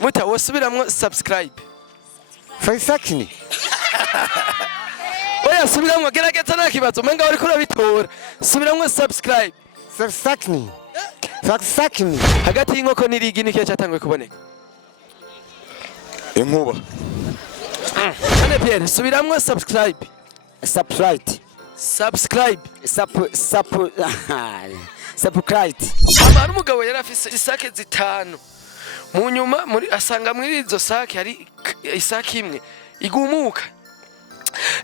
muta wosubiramwo subscribe Faisakini. oya subiramwo gerageza nta kibazo umenga wariko urabitora subiramwo subscribe Faisakini. Faisakini. hagati y'inkoko n'irigi nikiye cyatanguye kuboneka inkuba None Pierre subiramwo subscribe Subscribe. subscribe Subscribe. Amara umugabo yari afise isake zitanu mu nyuma muri asanga muri izo sake hari isake imwe igumuka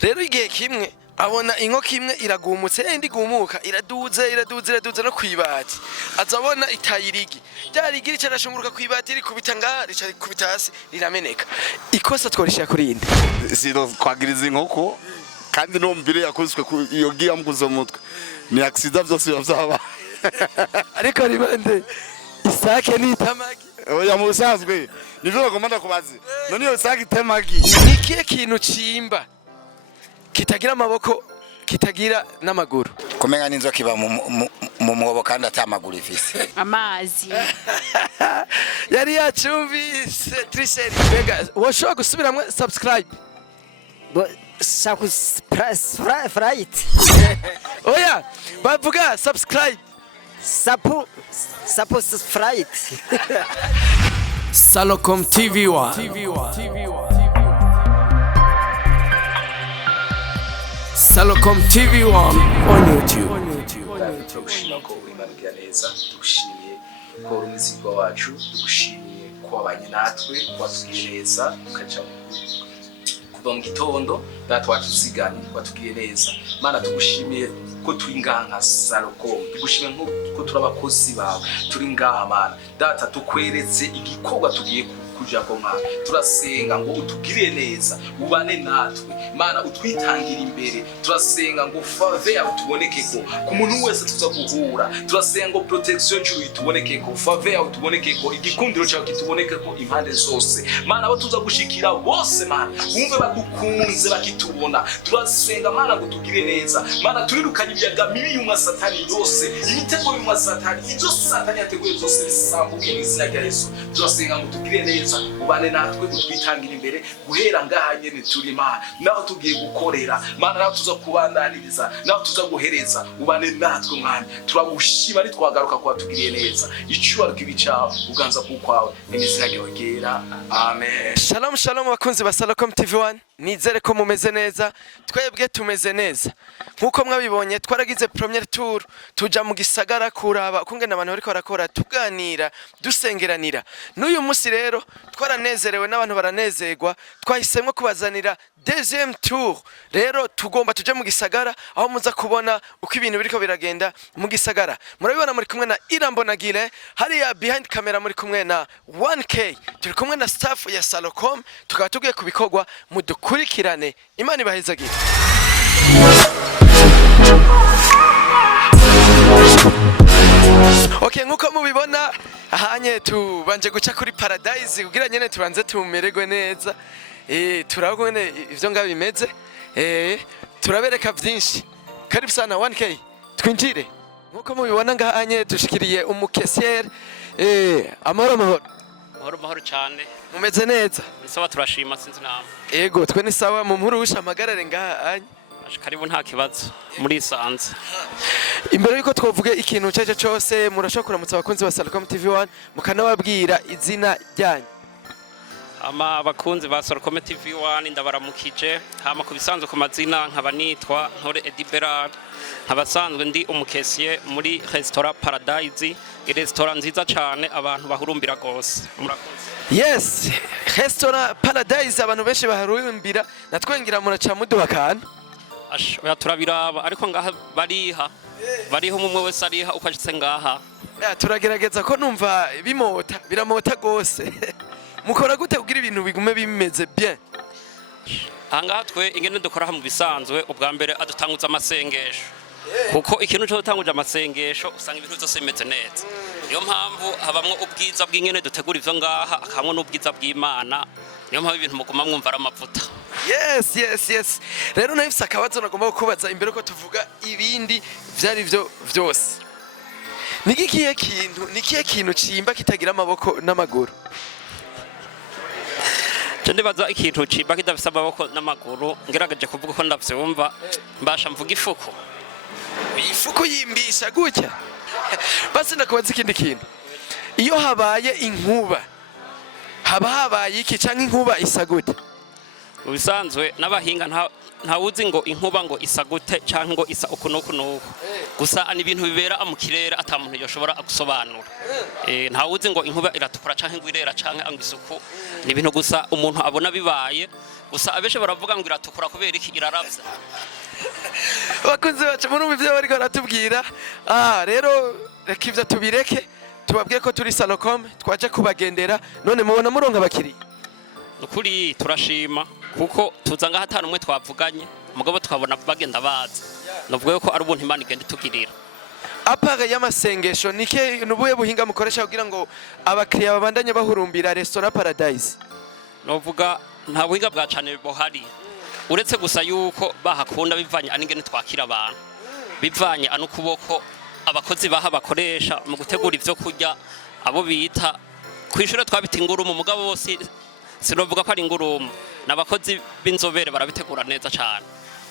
rero igihe kimwe abona inkoko imwe iragumutse indi igumuka iraduze no kwibati azabona itayirigi ryarigi ricarashunguruka kwibati rikubita ngaha ricarikubita hasi rirameneka ikosa tworisha kuri inde sino kwagiriza inkoko kandi no mbere yakozwe iyo giya mguzo mutwe ni accident byose byaba ariko ribande isake ni itamagi oya musanzwe nivyo bagomba kubazi none iyo isake itemagi nikiye kintu cimba kitagira amaboko kitagira n'amaguru kumenga n'inzoka iba mu mwobo kandi atamaguru ifise amazi yari yacumvise trisheri bega woshobora gusubiramwe subscribe Fright. oya bavuga subscribe Sapu fright. Salocom TV1 Salocom TV1 on YouTube tugushimiye ko wimanukiye neza tugushimiye ko uri umuzigo wacu tugushimiye ko wabanye natwe watubwiye neza ukaca kuva mu gitondo natwe watuziganye watubwiye neza mana tugushimiye ko turi ngaha nka Salocom tugushimiye ko turi abakozi bawe turi ngaha mana data tukweretse igikorwa tugiye kuja ko mwana turasenga ngo utugirire neza ubane natwe mana utwitangira imbere turasenga ngo fave yawe tubonekeko ku muntu wese tuza guhura turasenga ngo protection cyo itubonekeko fave yawe tubonekeko igikundiro cyawe kitubonekeko impande zose mana abo tuza gushikira bose mana umve badukunze bakitubona turasenga mana ngo tugire neza mana turirukanye ibyaga mibi y'umwa satani yose imitego y'umwa satani ibyo satani yateguye byose bisambuke mu izina rya Yesu turasenga ngo tugire neza ubane natwe utwitangira imbere guhera ngaha nyene turi mana naho tugiye gukorera mana naho tuza kubandaniriza naho tuza guhereza ubane natwe mwana turagushima ari twagaruka kwa tugiriye neza icyuwa kibicaho uganza kukwawe n'izina ryawe gera amen. Shalom bakunzi ba Salocom TV1 nizere ko mumeze neza twebwe tumeze neza nkuko mwabibonye twaragize premier tour tuja mu gisagara kuraba kungena abantu bariko barakora tuganira dusengeranira n'uyu munsi rero twaranezerewe n'abantu baranezerwa twahisemwe kubazanira deuxième tour rero tugomba tuje mu gisagara aho muza kubona uko ibintu biriko biragenda mu gisagara murabibona muri kumwe na Irambo Nagile hariya behind camera muri kumwe na 1K turi kumwe na staff ya Salocom tukaba tugiye kubikogwa mu kurikirane imana ibahezagire okay nkuko mubibona ahanye tubanje guca kuri paradise kugira nyene tubanze tumererwe neza turabone ivyo ngaho bimeze turabereka vyinshi karibu sana 1K twinjire nkuko mubibona ngahanye dushikiriye umukesiere amahoro cyane mumeze neza nisaba turashima sinzi namwe ego twe ni sawa mu mpurusha amagarare ngaha karibu nta kibazo muri sanze imbere yuko twovuge ikintu cyaje cyose murashobora kuramutsa abakunzi ba Salocom TV1 mukanababwira izina ryanyu abakunzi ba Salocom TV1 ndabaramukije hama kubisanzwe ku mazina nkaba nitwa Ntore Ediberal nkabasanzwe ndi umukesiye muri restaurant Paradise restaurant nziza cyane abantu bahurumbira gose murakoze. Yes restaurant Paradise abantu benshi baharumbira natwengira muraca muduha kantu oya turabiraba ariko ngaha bariho umwe wese ariha ukashitse ngaha turagerageza ko numva biramota gose mukora gute kugira ibintu bigume bimeze bien ahangaha twe ingene dukora mu bisanzwe ubwa mbere adutanguza amasengesho kuko ikintu cyo gutanguje amasengesho usanga ibintu byose bimeze neza niyo mpamvu habamwe ubwiza bw'ingene dutegura ivyo ngaha akamwe n'ubwiza bw'Imana niyo mpamvu ibintu muguma mwumva ari amavuta. Yes rero nahise akabazo nagomba kubaza imbere ko tuvuga ibindi vyari byo byose nikiye kintu cimba kitagira amaboko n'amaguru Je ndibaza ikintu ciba kidafise amaboko n'amaguru ngerageje kuvuga ko ndavyumva mbasha mvuga ifuko. Ifuko yimbisha gutya. Basi ndakubaza ikindi kintu. Iyo habaye inkuba haba habaye iki canke inkuba isa gute? Ubisanzwe n'abahinga nta wuzi ngo inkuba ngo isa gute canke ngo isa ukunuku nuko. Gusa ani ibintu bibera mu kirere ata muntu yoshobora gusobanura. Nta wuzi ngo inkuba iratukura canke ngo irera canke ngo isuku. Ni ibintu gusa umuntu abona bibaye. Gusa abeshe baravuga ngo iratukura kubera iki iraravya. Bakunze bacu muri ivyo bariko baratubwira. Rero reka ivyo tubireke. Tubabwiye ko turi Salocom twaje kubagendera none mubona muronka abakiriya. Ukuri turashima kuko tuza ngaha atanu umwe twavuganye mugabo twabona bagenda baza. Novuga ko ari ubuntu Imana igenda itugirira. Apare y'amasengesho nike nubuye buhinga mukoresha kugira ngo abakiriya babandanye bahurumbira Restaurant Paradise. Novuga nta buhinga bwa cane bohari. Uretse gusa yuko bahakunda bivanye aningene twakira abantu. Bivanye anukuboko abakozi baha bakoresha mu gutegura ivyo kurya abo bita kwishure twabita ingurumu mugabo bose sinovuga ko ari ingurumu n'abakozi b'inzobere barabitegura neza cyane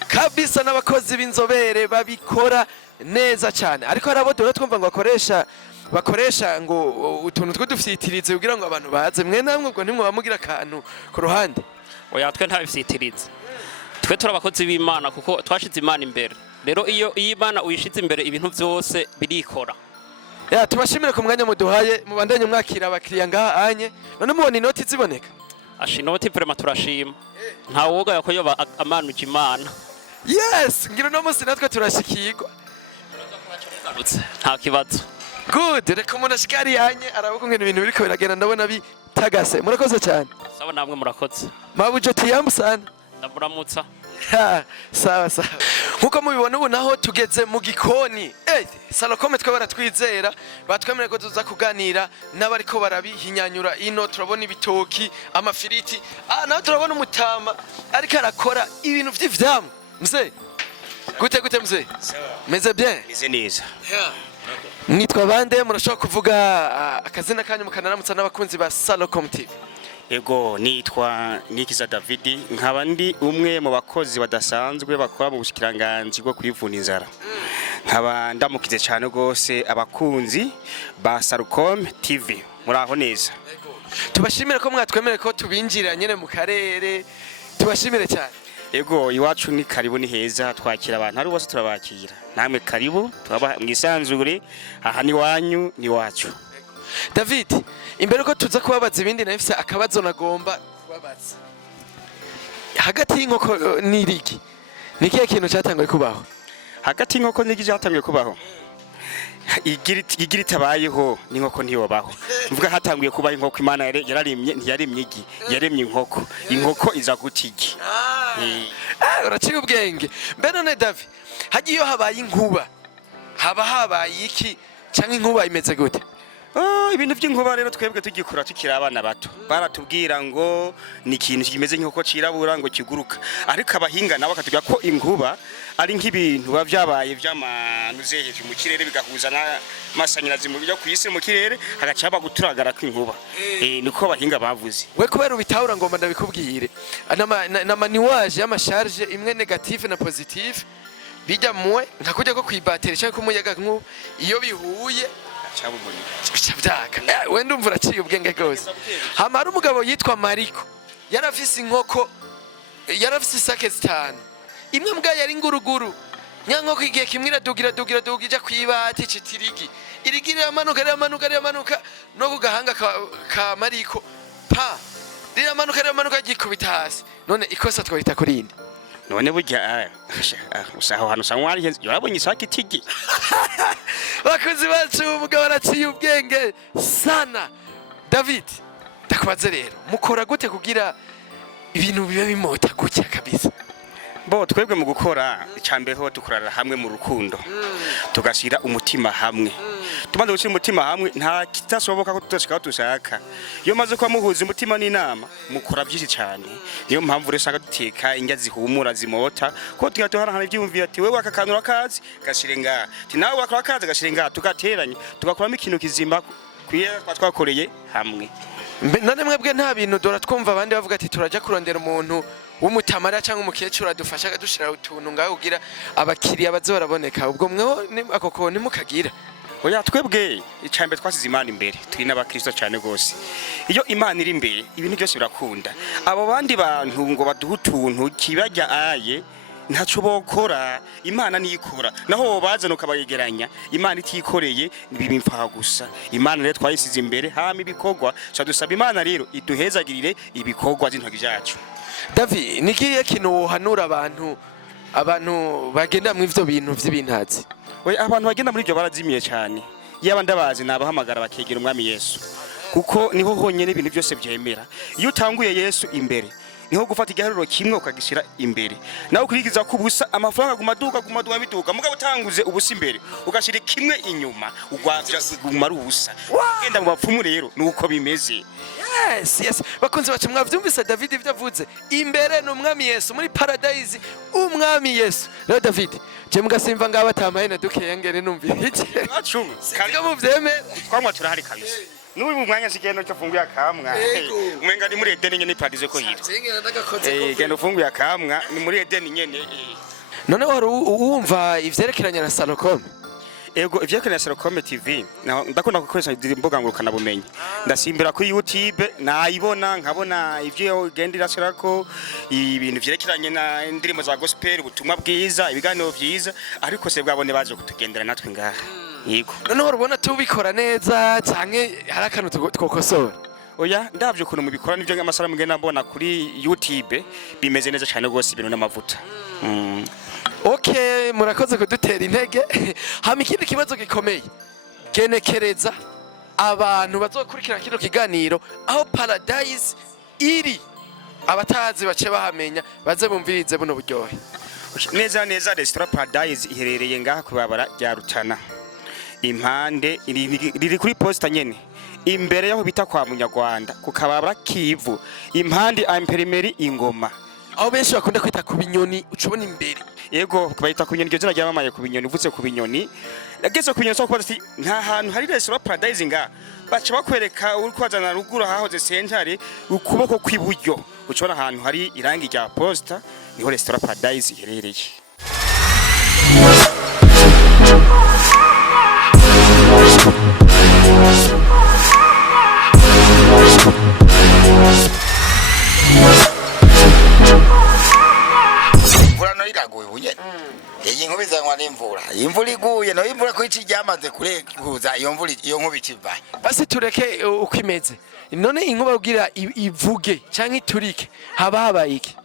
kabisa n'abakozi b'inzobere babikora neza cyane ariko harabo dore twumva ngo bakoresha ngo utuntu tw'udufyitirize kugira ngo abantu baze mwe namwe ubwo ntimwe bamugira akantu ku ruhande oya twe nta bifyitirize twe turabakozi b'Imana kuko twashize Imana imbere rero iyo Imana uyishize imbere ibintu byose birikora. Ya tubashimire ku mwanya muduhaye mubandanye mwakira abakiriya ngaha anye none mubona inoti ziboneka ashinoti prema turashima nta woga yakoyoba amanuje Imana. Yes ngira no musi natwe turashikirwa nta kibazo. Good reka umuntu ashikari anye arabukungena ibintu biriko biragenda ndabona bitagase murakoze cyane sawa namwe murakoze mabuje tiyambusana ndamuramutsa. Sawa nkuko mubibona ubu naho tugeze mu gikoni Salocom twe baratwizera batwemereye ko tuza kuganira n'abariko barabihinyanyura ino turabona ibitoki amafiriti naho turabona umutama ariko arakora ibintu vy'ivyamwa mzee gute mzee meze bien meze neza mwitwa bande murashobora kuvuga akazina kanyu mukananamutsa n'abakunzi ba Salocom TV. Ego nitwa Nikiza Davidi nkaba ndi umwe mu bakozi badasanzwe bakora mu bushikiranganje bwo kwivuna inzara nkaba ndamukize cyane gose abakunzi ba Salocom TV muraho neza. Tubashimire ko mwatwemereye ko tubinjira nyene mu karere tubashimire cyane. Ego iwacu ni karibu ni heza twakira abantu ari bose turabakira namwe karibu twaba mwisanzure aha ni wanyu ni wacu. David imbere ko tuza kubabaza ibindi nafise akabazo nagomba kubabaza hagati y'inkoko n'irigi nikiye kintu cyatanguye kubaho hagati y'inkoko n'irigi cyatanguye kubaho igiri tabayeho n'inkoko ntiyobaho mvuga hatanguye kubaho inkoko Imana yararimye ntiyarimye igi yaremye inkoko iza gutigi. Uraciye ubwenge mbere none David hagiye habaye inkuba habaye iki cyangwa inkuba imeze gute? Ibintu by'inkuba rero twebwe tugikura tukiri abana bato baratubwira ngo ni ikintu kimeze nk'uko cirabura ngo kiguruka ariko abahinga nabo bakatubwira ko inkuba ari nk'ibintu bavyabaye vy'amanuze hejuru mu kirere bigahuza n'amashanyarazi mu byo kwisi mu kirere hagacaba guturagara kw'inkuba niko abahinga bavuze. We kubera ubitahura ngomba ndabikubwire na maniwaje y'amasharge imwe negative na positive bijya muwe nka kujya ko kwibateri cyangwa kumuyaga nk'ubu iyo bihuye cyabyaga we ndumva uraciye ubwenge gose. Hamara umugabo yitwa Mariko yarafise inkoko yarafise isake zitanu imwe mbwa yari inguruguru nyankoko igihe kimwe iradugira ija kwibati citirigi irigira amanuka no kugahanga ka Mariko pa riramanuka gikubita hasi none ikosa twahita kurinde none burya usaho hano sanwari yabonye isake itigi. Bakuzi bacu umugabo araciye ubwenge sana. David ndakubaze rero mukora gute kugira ibintu bibe bimota gutya kabisa? Bo twebwe mu gukora icambeho dukorara hamwe mu rukundo tugashira umutima hamwe tubanze gushira umutima hamwe nta kitasoboka ko tutoshika tushaka iyo maze kwa muhuza umutima n'inama mukora byinshi cyane niyo mpamvu rero duteka indya zihumura zimota ko tugatorana ibyumvira ati wewe akakanura kazi gashirenga ati nawe wakora kazi gashirenga tugateranye tugakoramo ikintu kizimba kwiye twakoreye hamwe. none mwebwe nta bintu dora twumva abandi bavuga ati turaja kurondera umuntu w'umutamara cyangwa umukecuru adufasha akadushira utuntu ngaho kugira abakiriya baze baraboneka ubwo mweho ako ko ntimukagira oya twebwe icambe twasize Imana imbere turi n'abakristo cyane gose iyo Imana iri imbere ibintu byose birakunda abo bandi bantu ngo baduha utuntu kibajya aye ntaco bokora Imana niyikora naho baza no kabayegeranya Imana itikoreye bibimfa gusa Imana rero twayisize imbere hama ibikogwa cyadusaba Imana rero iduhezagirire ibikogwa z'intoki zacu. David nikiye kintu wohanura abantu bagenda mu ivyo bintu vy'ibintazi oya abantu bagenda muri ibyo barazimiye cyane yaba ndabazi nabahamagara bakegera umwami Yesu kuko niho honyene ibintu byose byemera iyo utanguye Yesu imbere niho gufata igiharuro kimwe ukagishira imbere naho kurikiza ku busa amafaranga gumaduka biduka mugabo utanguze ubusa imbere ugashira kimwe inyuma ugwavya gumara ubusa genda mu bapfumu rero nuko bimeze. Yes bakunze bacu mwavyumvise David ivyo avuze imbere no umwami Yesu muri paradise umwami Yesu rero David je mugasimva ngaba tamahene dukengene numvije acu kandi mu vyemera twamwa turahari kabisa n'ubu mwanya sigeno cyo funguye akamwa umenga ni muri Edeni nyene paradize ko yira gendo funguye akamwa ni muri Edeni nyene none wari uwumva ivyerekeranye na Salocom ego ivyerekeranye na Salocom TV ndakunda gukoresha imbuga ngurukana bumenyi ndasimbira kuri YouTube nayibona nkabona ivyo gendira shirako ibintu vyerekeranye na indirimbo za gospel ubutumwa bwiza ibiganiro vyiza ariko se bwabone baje kutugendera natwe ngaha yego none urabona tubikora neza canke hari akantu twokosora oya ndavye ukuntu mubikora nivyo nk'amasara mugenda mbona kuri YouTube bimeze neza cyane gose ibintu n'amavuta. Okay murakoze kudutera intege hama ikindi kibazo gikomeye genekereza abantu bazokurikira kino kiganiro aho paradise iri abatazi bace bahamenya baze bumvirize buno buryohe neza restaurant Paradise iherereye ngaha kubabara rya Rutana impande riri kuri posta nyene imbere yaho bita kwa Munyarwanda kukababara Kivu impande amperimeri Ingoma aho benshi bakunda kwita ku binyoni ucubona imbere yego bayita ku binyoni ryo ryamamaye ku binyoni uvutse ku binyoni ageze ku binyoni so kubaza ati nta hantu hari restaurant Paradise nga baca bakwereka uri kwazana ruguru hahoze centre ukuboko kw'iburyo ucubona ahantu hari irangi rya posta niho restaurant Paradise iherereye. iyi nkubi izanwa n'imvura imvura iguye no imvura ko iki ryamaze kurekuza iyo nkubi kiva basi tureke uko imeze none inkuba ugira ivuge canke iturike haba habaye iki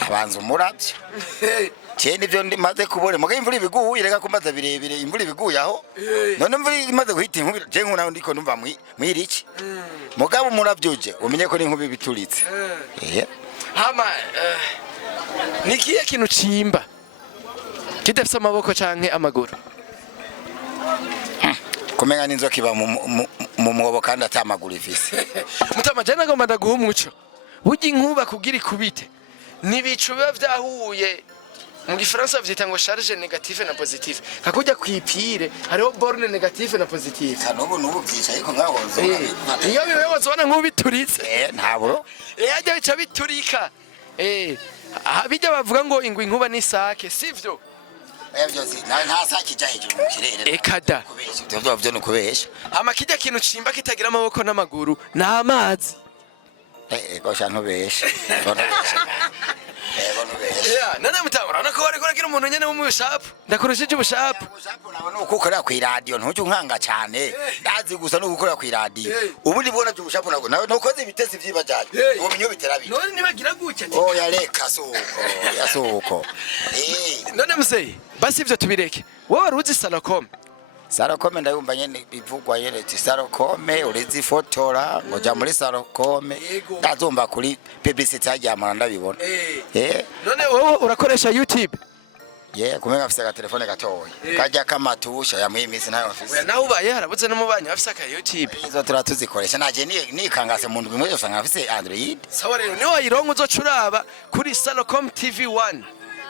abanza umuravyo cyene ivyo ndimaze kubone muga imvura ibiguye reka kumaza birebire imvura ibiguye aho none imvura imaze guhita inkubi je nkuna ndiko ndumva mwiriki mugabo umuravyuje umenye ko n'inkubi bituritse hama nikiye kintu cimba kidafise amaboko canke amaguru kumenga n'inzoka iba mu mwobo kandi atamaguru ifise mutama je nagomba ndaguha umuco burya inkuba kugira ikubite nibicu biba vyahuye mu gifaransa bavyita ngo charge négative na positive kakujya kwipire hariho borne négative na positive nubu vyisha ariko ngahozo iyo bibehozo bana nk'ubituritse ntaburo ajya bica biturika bijya bavuga ngo ingwe inkuba n'isake sivyo nta sake ijya hejuru mu kirere ekada byo ni ukubesha hama kijya kintu cimba kitagira amaboko n'amaguru ni amazi gosha ntubeshe none mutabura nako bariko ragira umuntu nyene wo mu bushapu ndakurushije ubushapu nuko ukorera ku radio ntujye unkanga cyane ndazi gusa no gukorera ku radio ubundi bwona byo ubushapu nago nokoze ibitesi vyibajaje uwo minyo biterabi none nibagira gutya oya reka suko yasuko none museye basi ivyo tubireke wowe ruzi Salocom Salocom ndayumva nyene bivugwa yene ti Salocom urizi fotora ngoja muri Salocom ndazumva kuri publicity yajyamana ndabibona none wowe urakoresha YouTube kumenga afise ka telefone gatoya kajya kamatusha ya mwimisi nayo afise oya nawe ubaye harabuze no mubanyi afise ka YouTube izo turatuzikoresha naje ni kangase mu ndwi mwe usanga afise Android sawa rero niho wayironka uzocuraba kuri Salocom TV 1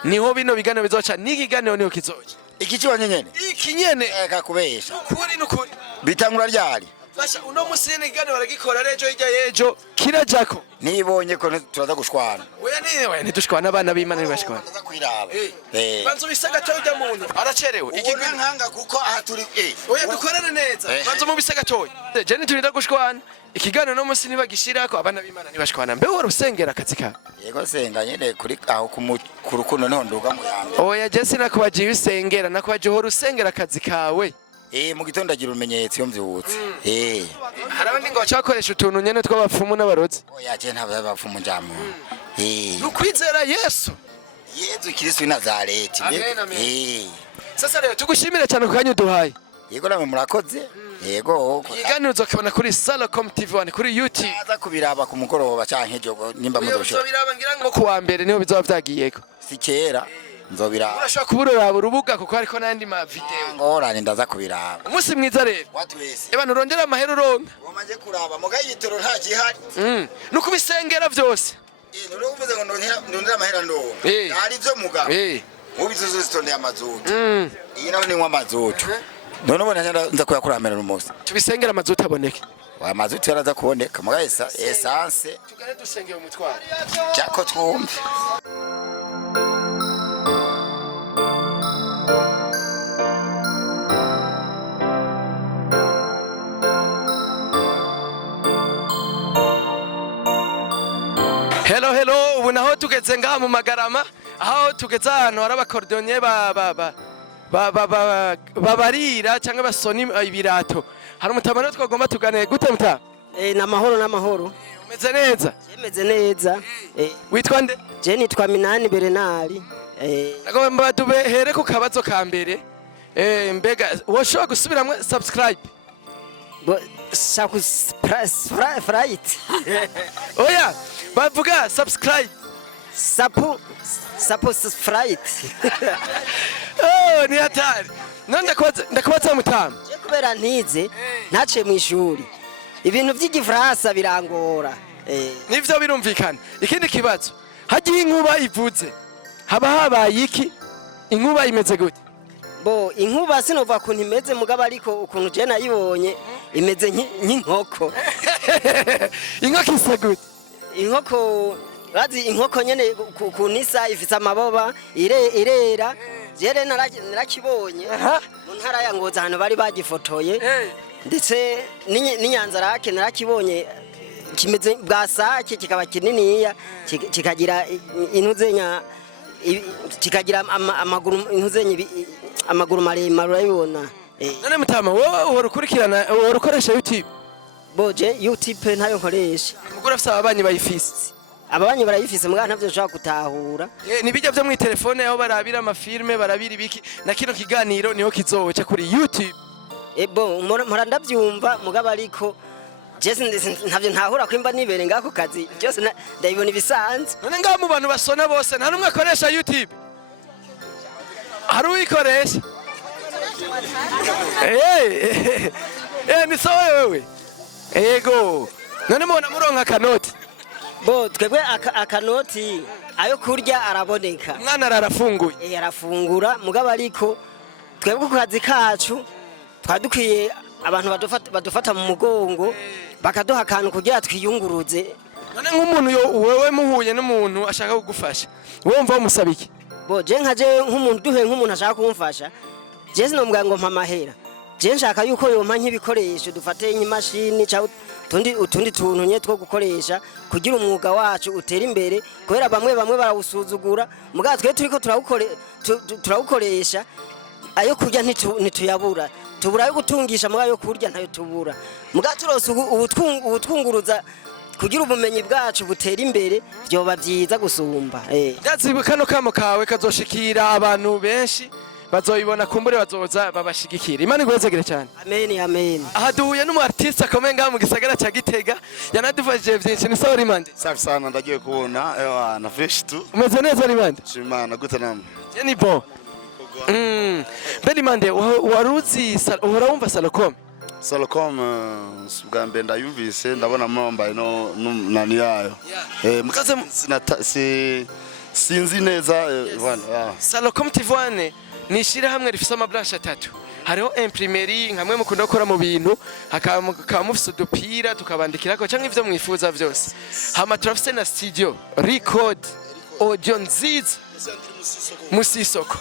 niho bino biganiro bizoca n'ikiganiro niho kizoca ikici wanyenyene iki nyene eka kubesha kuri nukuri bitangura ryari Basha uno musi nyene ikiganiro baragikora rejo hirya yejo kirajako. nibonye ko turaza gushwana Oya ntidushwana abana b'Imana ntibashwana. ndaza kwiraba Banzo bisega toya muntu aracerewe. igigwi nkanga kuko aha turi Oya dukorane neza. Banzo mu bisega toya. Je ntiturinda gushwana. Ikiganiro no musi nibagishirako abana b'Imana ntibashwana. Mbe wari usengera akazi kawe. yego senga nyene kuri aho ku rukundo niho nduga mu yambe Oya je sinakubajiye usengera nakubaje uhora usengera akazi kawe. mu gitondo agira urumenyetso iyo mvyutse Harabandi ngo bacakoresha utuntu nyene tw'abapfumu n'abarozi. oya je ntabwo bapfumu njamu Nukwizera Yesu. Yezu Kristo Nazareti Amen, amen. Sasa rero tugushimire cyane ku kanya uduhaye. yego namwe murakoze yego Ikiganiro uzokabona kuri Salocom TV1 kuri YouTube. aza kubiraba ku mugoroba canke jogo nimba muzobishobora Uzobiraba ngira ngo kuwa mbere niho bizoba vyagiyeko. si kera nzobiraba Urashobora kuburaba urubuga kuko hariko n'andi ma video. ngorane ndaza kubiraba Umunsi mwiza rero. watu wese Ebana urondera amahera uronka. wamaze kuraba mugaye yitoro nta gihari Nukubisengera vyose. none uvuze ngo ndondera amahera ndo ari byo muga mubizo zitondeye amazutu iyi naho ni amazutu none ubona nza kuyakuramira n'umunsi Tubisengera amazuta aboneke. wa mazutu yaraza kuboneka mugaye essence Tugane dusengera umutwaro. cyako twumve Hello, ubu naho tugeze ngaha mu Magarama, aho tugeze ahantu hari abakordonye babarira cyangwa basona ibirato. Hari umutamano twagomba tugane gute muta? N'amahoro. Umeze neza? Yemeze neza. Witwa nde? Je nitwa Minani Berenari. Nagomba tubehere ku kabazo ka mbere. Mbega woshobora gusubiramwe subscribe? Shaku Sprite. Oya, bavuga subscribe. Sapu Sprite. Oh, ni hatari. None ndakubaza mutama. Je kubera ntize ntaciye mu ishuri. Ibintu by'igifaransa birangora. Nivyo birumvikana. Ikindi kibazo. Hagiye inkuba ivuze. Haba habaye iki? Inkuba imeze gute? Bo inkuba sinova kuntu imeze mugabo ariko ukuntu je nayibonye imeze nk'inkoko. Inkoko isa gute? Inkoko bazi inkoko nyene kunisa ifise amaboba irera jere narakibonye mu ntara ya Ngoza hano bari bagifotoye ndetse n'inyanza rake narakibonye kimeze bwasake kikaba kininiya kikagira intuzenya kikagira amaguru maremare urabibona. None mutama wowe urukurikirana urukoresha YouTube? Boje YouTube ntayo nkoresha. Mugura afisa ababanyi bayifise. Ababanyi barayifise mugabo ntavyo nshaka gutahura. Nibijya byo mu telefone aho barabira amafilme barabira ibiki na kino kiganiro niho kizoca kuri YouTube. Bo mpora ndavyumva mugabo ariko Jesse ntavyo ntahura kwimba nibere ngako kazi byose ndabibona ibisanzwe. None ngaho mu bantu basona bose nta numwe akoresha YouTube. Hari uyikoresha? Ni sawa wewe. Ego. None mubona muronka kanoti. Bo twebwe akanoti ayo kurya araboneka. Umwana arafunguye. Arafungura mugabo ariko twebwe ku kazi kacu twadukwiye abantu badufata mu mugongo bakaduha akantu kugira twiyunguruze. None nk'umuntu wewe muhuye n'umuntu ashaka kugufasha wumva umusaba iki? Bo je nkaje nk'umuntu duhe nk'umuntu ashaka kumfasha je sinomubwira ngo mpa amahera je nshaka yuko yompa nk'ibikoresho dufate nk'imashini cyangwa utundi tuntu nye two gukoresha kugira umwuga wacu utera imbere kubera bamwe barawusuzugura mugabo twe turiko turawukoresha ayo kurya ntituyabura tubura yo gutungisha mugabo yo kurya ntayo tubura mugabo turose ubutwunguruza kugira ubumenyi bwacu butera imbere byoba byiza gusumba. Ndazibuka kano kamo kawe kazoshikira abantu benshi bazoyibona kumbure bazoza babashigikira. Imana igwezegere cyane. Amen. Aha duhuye n'umu artiste akomeye ngaha mu gisagara cya Gitega yanadufashije byinshi. Ni sawa Rimande? Safi sana ndagiye kubona na fresh tu. Umeze neza Rimande? Shimana gute namwe? Ni bon. Rimande waruzi uhora wumva Salocom? Salocom bwa mbere ndayumvise ndabona mwambaye nani yayo. Mukaze sinzi neza bana. Salocom TV1 ni ishirahamwe rifise amabranche atatu. hariho imprimerie nkamwe mukunda gukora mu bintu hakaba mufise udupira tukabandikirako canke ivyo mwifuza vyose hama turafise na studio record audio nziza musisoko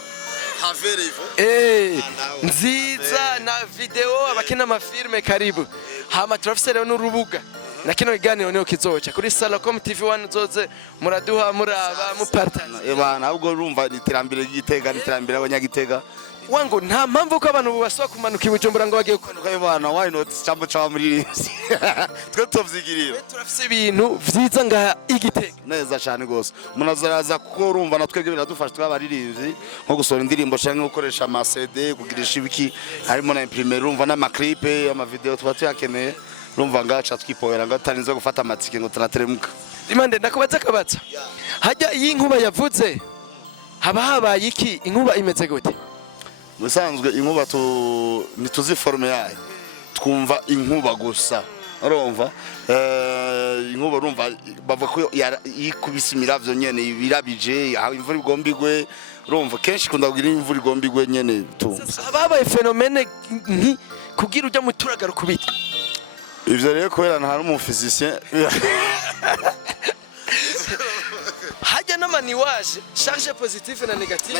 nziza na video abakina amafilme karibu hama turafise rero n'urubuga na kino kiganiro niho kizoca kuri Salacom TV1 uzoze muraduha muraba mupartana bana ahubwo urumva iterambere ry'Igitega n'iterambere y'abanyagitega wango nta mpamvu ko abantu baswa kumanuka ibujumbura ngo bagiye kumanuka bana why not cyambo cyawa muri twe tuvyigirira turafise ibintu vyiza nga Igitega neza cyane gose umuntu azaraza kuko urumva natwe biradufasha twabaririmbyi nko gusora indirimbo cyangwa gukoresha ama CD kugirisha ibiki harimo na imprimer urumva n'ama clip ama video tuba tuyakeneye urumva ngaca twipoera ngatarinze gufata amatike ngo turateremuka imande ndakubaza kabatsa hajya iyi nkuba yavuze haba habaye iki inkuba imeze gute musanzwe inkuba ntituzi forme yayo twumva inkuba gusa urumva inkuba urumva bava ko yikubise imiravyo nyene ibirabije aho imvura igombigwe urumva kenshi kunda kugira imvura igombigwe nyene habaye phenomene kugira ujya muturagara kubita ivyo rero kubera nta n'umufizicien hajya n'amaniwaje charge positive na negative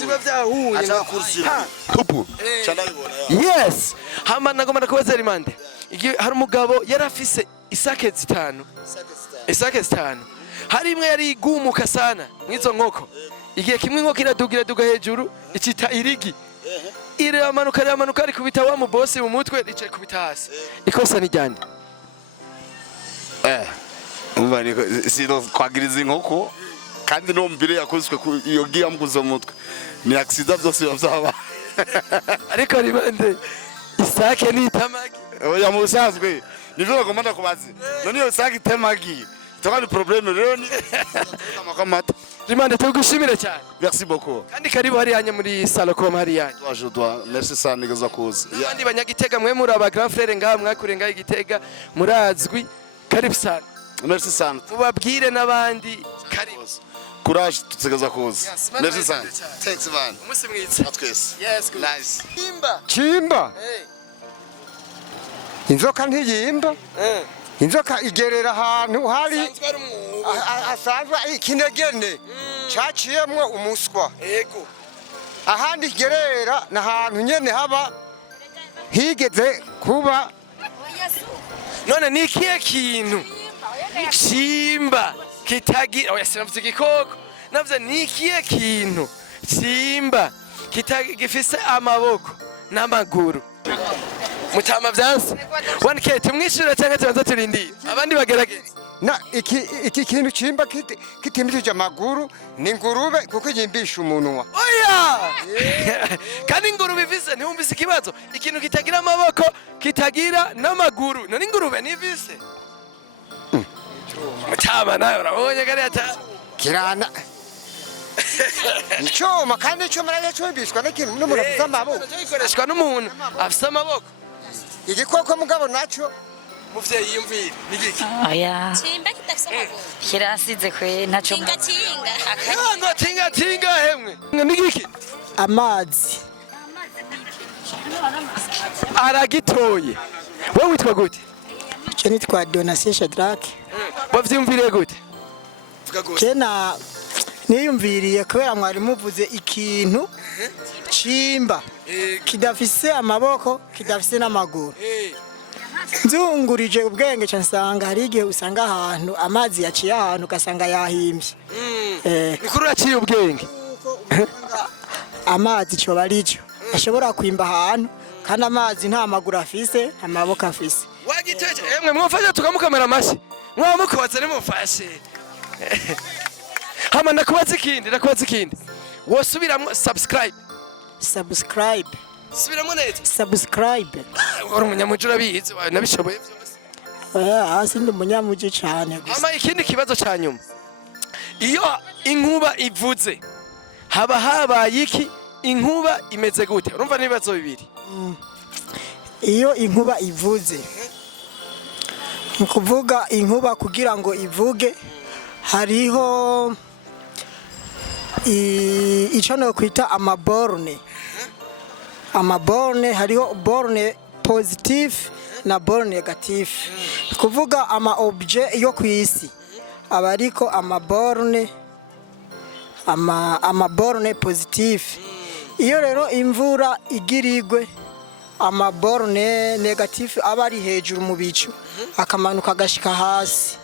siba byahuye acha kursira tupu cyanabibona yes hama nagomba kubaza rimande hari umugabo yari afise isake zitanu hari imwe yari igumuka sana mwizo nkoko igihe kimwe inkoko iraduga hejuru icita irigi iramanuka ari kubita wa mu boss mu mutwe ricaye kubita hasi ikosa ni ryande umva niko sino kwagiriza inkoko kandi no mbere yakozwe iyo giya mguzo mutwe ni accident byose byaba ariko ribande isake ni itamagi oya musanzwe nivyo bagomba kubaza none iyo isake itamagi tukandi problème rero ni amakamata rimande tugushimire cyane merci beaucoup kandi karibu hari hanya muri Salacom hari hanya je dois merci sana nigeza kuza kandi banyagitega mwe muri aba grand frère ngaha mwakurenga Igitega murazwi karibu sana merci sana mubabwire nabandi karibu courage tutegeza kuza merci sana thanks man umunsi mwiza twese yes good nice Chimba inzoka ntiyimba inzoka igerera ahantu hari asanzwe ikinegene caciyemwo umuswa yego ahandi igerera na hantu nyene haba higeze kuba none ni ikihe kintu Chimba kitagira oya sinavuze igikoko navuze ni ikihe kintu Chimba gifise amaboko n'amaguru mutama vyanse 1k tumwishura cyangwa tubanza turindira abandi bagerageza na iki kintu Chimba kitimbije amaguru ni ngurube kuko yimbisha umunwa oya kandi ingurube ivise ntiwumvise ikibazo ikintu kitagira amaboko kitagira n'amaguru none ingurube nivise mutama nayo urabonye gariya kirana icyuma kandi icyuma nayo cyumbishwa n'ikintu n'umuntu afite amaboko gikoreshwa n'umuntu afite amaboko igikoko mugabo nacyo muvyeyi yumvira nigiki oya Chimba kitafise amaguru. kirasize kwe ntaco tinga hemwe nigiki amazi aragitoye wowe witwa gute cyo nitwa Donatien Shadrack bavyumvire gute kena niyumviriye kubera mwari muvuze ikintu Chimba kidafise amaboko kidafise n'amaguru nzungurije ubwenge cyane nsanga hari igihe usanga ahantu amazi yaciye ahantu ugasanga yahimbye nikuru yaciye ubwenge amazi cyo barico ashobora kwimba ahantu kandi amazi nta maguru afise nta maboko afise wagiteje emwe mwofasha tukamukamera amashi mwamukoze nimufashe hama ndakubaza ikindi wosubiramwo subscribe subiramo neza subscribe uri umunyamuji urabizi nabishoboye byose hasi ndi umunyamuji cyane gusa hama ikindi kibazo ca nyuma iyo inkuba ivuze haba habaye iki inkuba imeze gute urumva n'ibibazo bibiri iyo inkuba ivuze ni kuvuga inkuba kugira ngo ivuge hariho icyo no kwita amaborne amaborne hariho borne positive na borne negative kuvuga ama objet yo kwisi aba ariko amaborne positive. Iyo rero imvura igirigwe amaborne negative aba ari hejuru mu bicu akamanuka agashika hasi,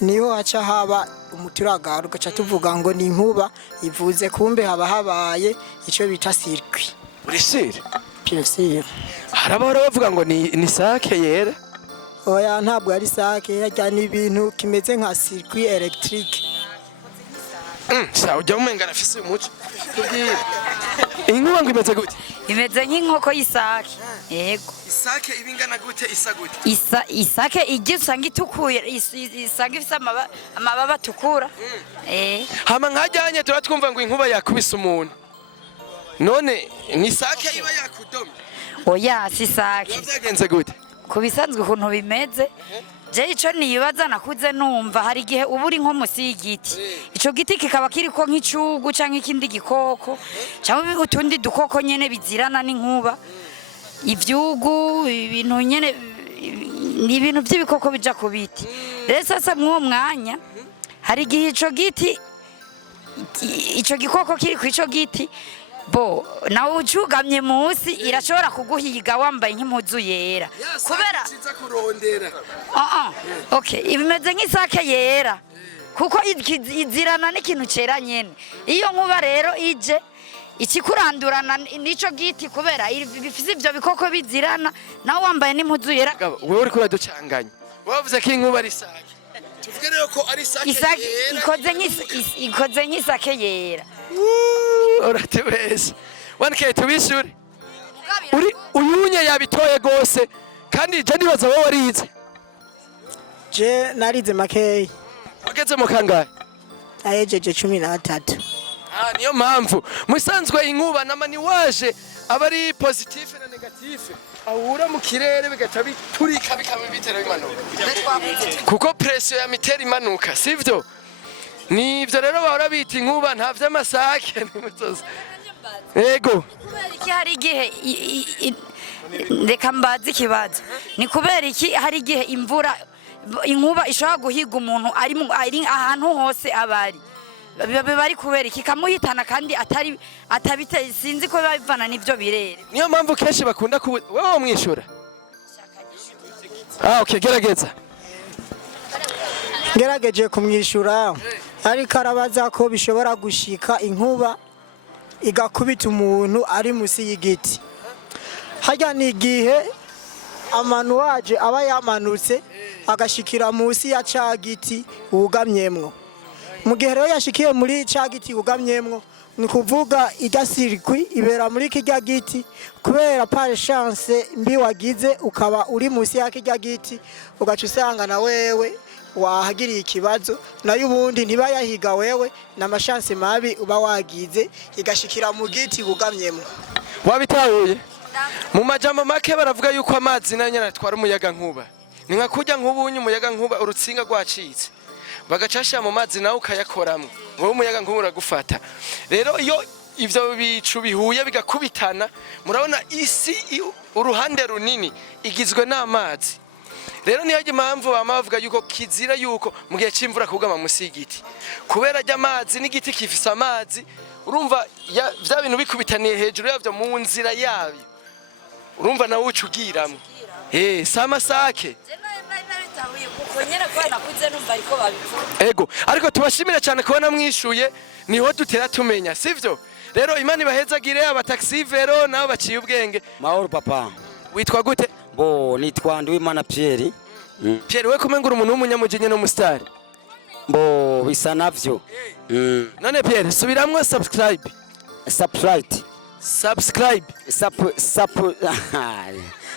niho haca haba umuturagaro gaca tuvuga ngo ni inkuba ivuze, kumbe haba habaye icyo bita circuit. Urisire Bien sûr. harabahora bavuga ngo ni sake yera. Oya ntabwo ari sake, yajya ni ibintu kimeze nka circuit electrique. Sawa ujya umenga arafise umuco. Tubwire inkuba ngo imeze gute? imeze nk'inkoko y'isake. Yego. Isake ibingana gute isa gute? Isake igisanga itukuye, isanga ifise amababa atukura. Hama nkajyanye turatwumva ngo inkuba yakubise umuntu. None ni sake iba yakudomye? Oya si sake. Byagenze gute? Kubisanzwe ukuntu bimeze. Je ico nibaza nakuze numva hari gihe uburi nko musi y'igiti. Ico giti kikaba kiriko nk'icugu canke ikindi gikoko. Cyangwa utundi dukoko nyene bizirana n'inkuba. Ivyugu ibintu nyene ni ibintu by'ibikoko bija ku biti. Rero sasa mw'uwo mwanya hari gihe ico gikoko kiri ku ico giti bo nawe ucugamye munsi irashobora kuguhiga wambaye nk'impuzu yera kubera kiza kurondera. Okay ibimeze nk'isake yera kuko izirana n'ikintu cera nyene. Iyo nkuba rero ije ikikurandurana nico giti kubera bifise ivyo bikoko bizirana nawe wambaye n'impuzu yera. Wewe uri kuraducanganya wavuze ko inkuba ari sake, tuvuge rero ko ari sake yera ikoze nk'isake yera. Uratebesha wanke tubishure uri uyunye yabitoye gose kandi je nibaza wowe warize. Je narize makeyi. Wageze mu kangahe? Ayejeje 13. Niyo mpamvu musanzwe inkuba namani waje aba ari positive na negative ahura mu kirere bigaca biturika bikaba bitera bimanuka kuko pressure ya miteri imanuka sivyo. Nivyo rero bahora bita inkuba nta vy'amasake n'imisozi. Yego. Kubera iki hari igihe reka mbazi ikibazo. Ni kubera iki hari igihe imvura inkuba ishobora guhiga umuntu ari ahantu hose abari. Bari kubera iki kamuhitana kandi atabite sinzi ko bivana n'ivyo birere. Niyo mpamvu kenshi bakunda wewe mwishura. Okay gerageza. Ngerageje kumwishura ariko arabaza ko bishobora gushika inkuba igakubita umuntu ari musi y'igiti. Hajya ni igihe amanu waje aba yamanutse agashikira musi ya ca giti wugamyemwo. Mu gihe rero yashikiye muri ca giti wugamyemwo ni kuvuga igasirikwi ibera muri kijya giti kubera par chance mbi wagize ukaba uri musi ya kijya giti ugaca usanga na wewe wahagiriye ikibazo nayo ubundi ntiba yahiga wewe n'amashanse mabi uba wagize igashikira mu giti wugamyemwo. Wabitahuye mu majambo make baravuga yuko amazi nayo nyene atwara umuyaga nkuba. Ni nka kujya nk'ubunye umuyaga nkuba urutsinga rwacitse bagacashira mu mazi nawe ukayakoramwe wowe umuyaga nkuba uragufata. Rero iyo ivyo bicu bihuye bigakubitana murabona isi uruhande runini igizwe n'amazi. Rero niyo impamvu bama bavuga yuko kizira yuko mu gihe c'imvura kugama musi y'igiti kubera ajya amazi n'igiti kifise amazi urumva vya bintu bikubitaniye hejuru yavyo mu nzira yabyo urumva nawe ucugiramwe. Sama sake ego ariko tubashimira cyane kubona mwishuye niho dutera tumenya sivyo. Rero Imana ibahezagire abataxi vero nabo baciye ubwenge. Mahoro papa. Witwa gute? Bo nitwa Ndwimana Pierre. Pierre we kumengura umuntu w'umunyamujinye no mustari. Bo bisa navyo. None Pierre subiramwe subscribe. Subscribe. Subscribe.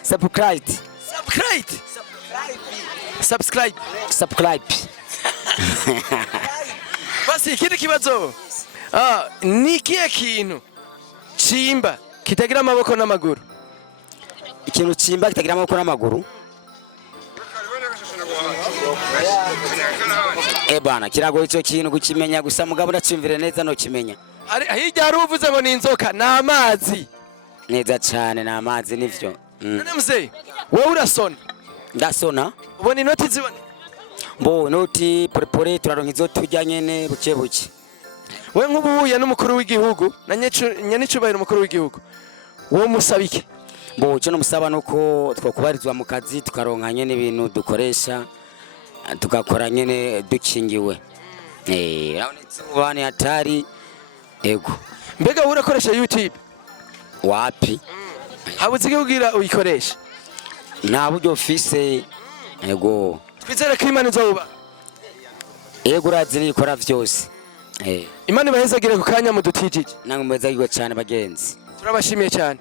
Subscribe. Basi ikindi kibazo. Ni kiye kintu cimba kitagira amaboko n'amaguru. Ikintu cimba kitagira amaboko n'amaguru. Bana kiragoye ico kintu gukimenya gusa mugabo ndacimvire neza no kimenya. Hirya hari uvuze ngo ni inzoka n'amazi. neza cyane ni amazi nivyo. none mzee wowe urasona Ndasona ubona inoti zibona mbo noti porepore turaronka izo turya nyene buke buke. we nk'ubuhuye n'umukuru w'igihugu na nyenicubahiro umukuru w'igihugu wowe musabike Mbo cyo musaba nuko twokubarizwa mu kazi tukaronka nyene ibintu dukoresha tugakora nyene dukingiwe. Urabonetse ubane hatari ego. mbega wowe urakoresha YouTube Wapi? habuze kugira uyikoresha Nta buryo ufise ego. twizere ko Imana izoba Ego uraziri ikora vyose. Imana ibahezagire ku kanya mu dutijije Nange mubezagirwe cyane bagenzi. turabashimiye cyane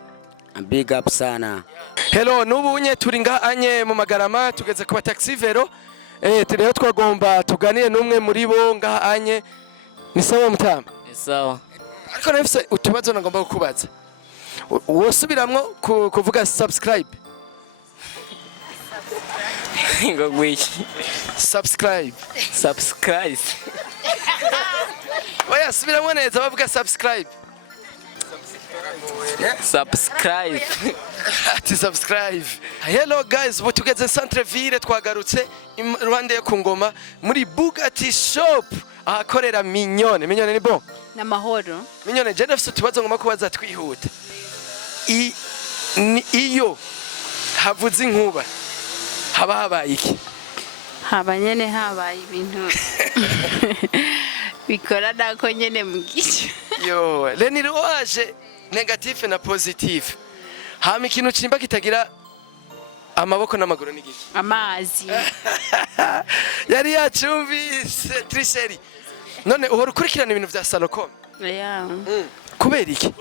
Big up sana. hello n'ubunye turi ngahanye mu Magarama tugeze ku taxi vero rero twagomba tuganire n'umwe muri bo ngahanye ni sawa mutama Sawa. ariko nafise utubazo nagomba kukubaza wosubiramwo kuvuga subscribe Ngo gwiki. subscribe Subscribe. oya subiramwo neza bavuga subscribe Subscribe. ati subscribe hello guys ubu tugeze centre ville twagarutse iruhande yo ku ngoma muri Bugatti shop ahakorera mignone ni bon Namahoro. mignone je ndafise utubazo ngomba kubaza twihuta iyo havuze inkuba haba habaye iki Haba nyene habaye ibintu bikora nako nyene mu gice. yo leni waje negative na positive hama ikintu cimba kitagira amaboko n'amaguru n'igiki Amazi. yari yacumvise trisheri none uhora ukurikirana ibintu vya Salocom Yeah. kubera iki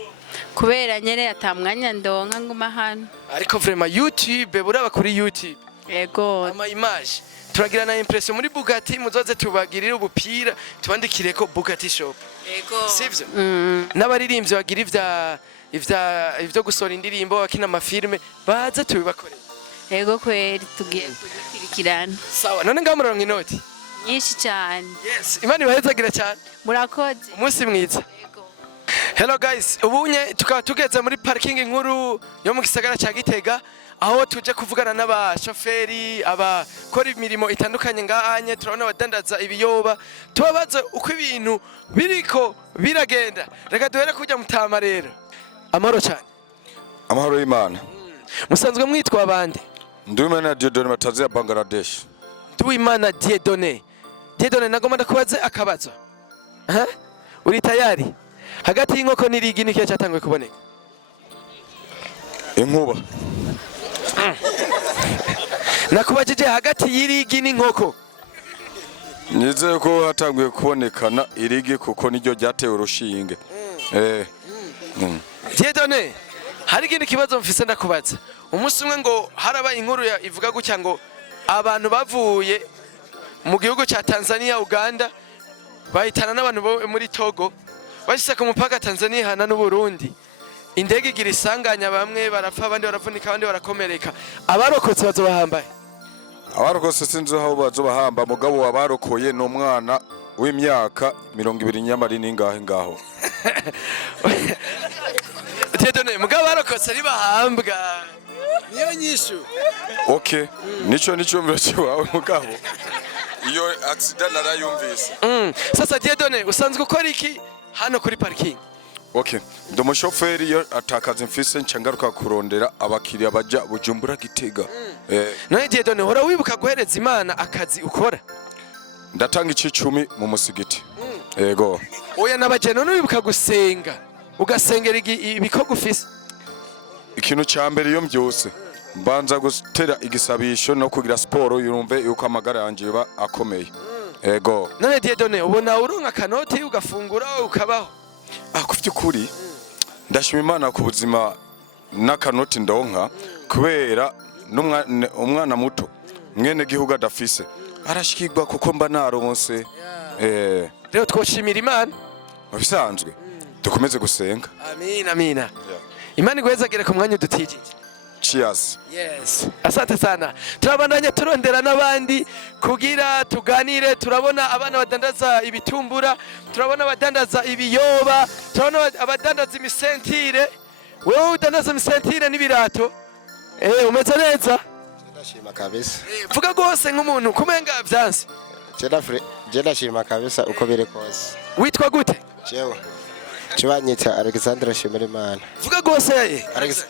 Kubera nyene atamwanya ndonka nguma hano. ariko vraiment YouTube buraba kuri YouTube Yego. ama image turagira na impression muri Bugatti muzoze tubagirira ubupira tubandikire ko Bugatti shop Yego. sivyo n'abaririmbyi bagira ivyo gusora indirimbo bakina amafilme baze tubibakorera Yego kweri tugiye kubikurikirana. sawa none ngamuronka inoti Nyinshi cyane. yes Imana ibahezagira cyane Murakoze. umunsi mwiza hello guys ubunye tukaba tugeze muri parking nkuru yo mu gisagara cya Gitega aho tuje kuvugana n'abashoferi abakora imirimo itandukanye ngahanye turabona abadandaza ibiyoba tubabaze uko ibintu biriko biragenda reka duhere kujya mutama rero amahoro cyane Amahoro y'Imana. musanzwe mwitwa abande Nduwimana Dieudonné Matazi ya Bangladesh. Nduwimana Dieudonné nagomba ndakubaze akabazo uri tayari hagati y'inkoko n'irigi nikiye cyatanguye kuboneka Inkuba. nakubajije hagati y'irigi n'inkoko Nizeye ko hatanguye kubonekana irigi kuko niryo ryatewe urushinge. Dieudonné hari ikindi kibazo mfise ndakubaza umunsi umwe ngo harabaye inkuru ivuga gutya ngo abantu bavuye mu gihugu cya Tanzania Uganda bahitana n'abantu bo muri Togo bashitse ku mupaka Tanzania hana n'u Burundi indege igira isanganya bamwe barapfa abandi baravunika abandi barakomereka abarokotse bazobahambaye Abarokotse sinzi aho bazobahamba mugabo wabarokoye n'umwana w'imyaka 20 nyamari ningahe ngaho. Dieudonné mugabo barokotse ari bahambwa niyo nyishu Okay, nico mvira cyawe mugabo. Iyo accident narayumvise. Sasa Dieudonné usanzwe ukora iki hano kuri parking? Okay, ndo mushoferi yo atakaza mfise ncangaruka kurondera abakiriya baja Bujumbura Gitega. None Dieudonné hora wibuka guhereza Imana akazi ukora? Ndatanga icicumi mu musigiti. Yego. Oya nabajene none wibuka gusenga ugasengera ibikogwa ufise? Ikintu ca mbere iyo mbyose mbanza gutera igisabisho no kugira sport yumve yuko amagara yanje ba akomeye. Yego. None Dieudonné ubona uronka kanoti ugafungura ukabaho? Kufite ukuri ndashima Imana ku buzima n'akanoti ndonka kubera umwana muto mwene gihugu adafise arashikirwa kuko mba naronse rero twoshimira Imana bisanzwe dukomeze gusenga. Amina Imana igwezagire ku mwanya udutijije. Cheers. Yes. Asante sana. Turabandanya turondera n'abandi kugira tuganire turabona abana badandaza ibitumbura, turabona abadandaza ibiyoba, turabona abadandaza imisentire wewe udandaza misentire n'ibirato umeze neza ndashima kabisa vuga rwose nk'umuntu kumenga vyanse je ndashima kabisa uko biri kose witwa gute jewe Chibanyita Alexandre Shimirimana vuga rwose